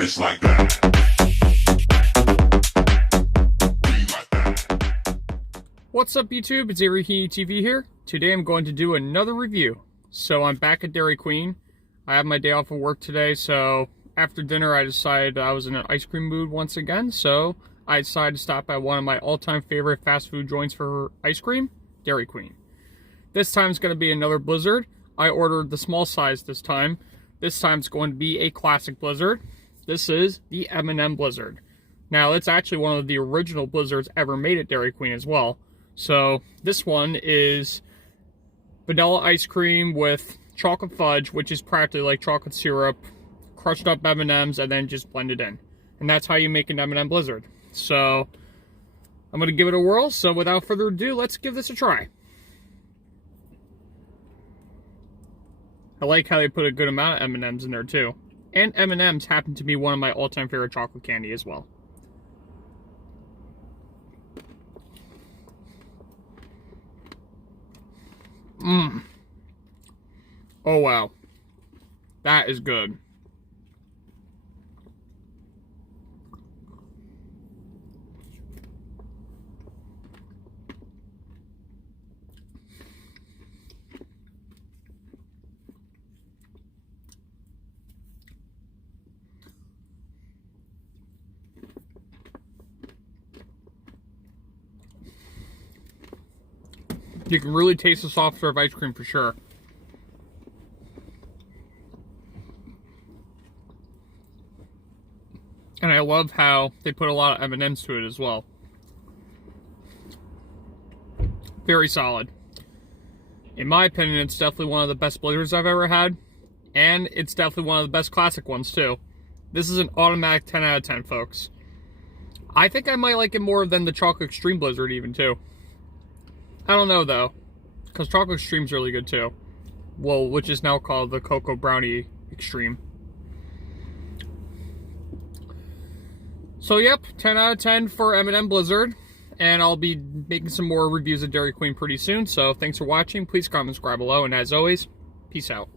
It's like that. What's up YouTube, it's Avery Heaney TV here. Today I'm going to do another review. So I'm back at Dairy Queen. I have my day off of work today, so after dinner I decided I was in an ice cream mood once again, so I decided to stop at one of my all-time favorite fast food joints for ice cream, Dairy Queen. This time it's going to be another Blizzard. I ordered the small size this time. This time it's going to be a classic Blizzard. This is the M&M Blizzard. Now it's actually one of the original Blizzards ever made at Dairy Queen as well. So this one is vanilla ice cream with chocolate fudge, which is practically like chocolate syrup, crushed up M&Ms, and then just blended in. And that's how you make an M&M Blizzard. So I'm going to give it a whirl. So without further ado, let's give this a try. I like how they put a good amount of M&Ms in there too. And M&Ms happen to be one of my all-time favorite chocolate candy as well. Mmm. Oh wow. That is good. You can really taste the soft serve ice cream for sure. And I love how they put a lot of M&Ms to it as well. Very solid. In my opinion, it's definitely one of the best Blizzards I've ever had. And it's definitely one of the best classic ones too. This is an automatic 10 out of 10, folks. I think I might like it more than the Chocolate Extreme Blizzard even too. I don't know though, because Chocolate Extreme's really good too. Well, which is now called the Cocoa Brownie Extreme. So yep, 10 out of 10 for M&M Blizzard. And I'll be making some more reviews of Dairy Queen pretty soon. So thanks for watching. Please comment and subscribe below. And as always, peace out.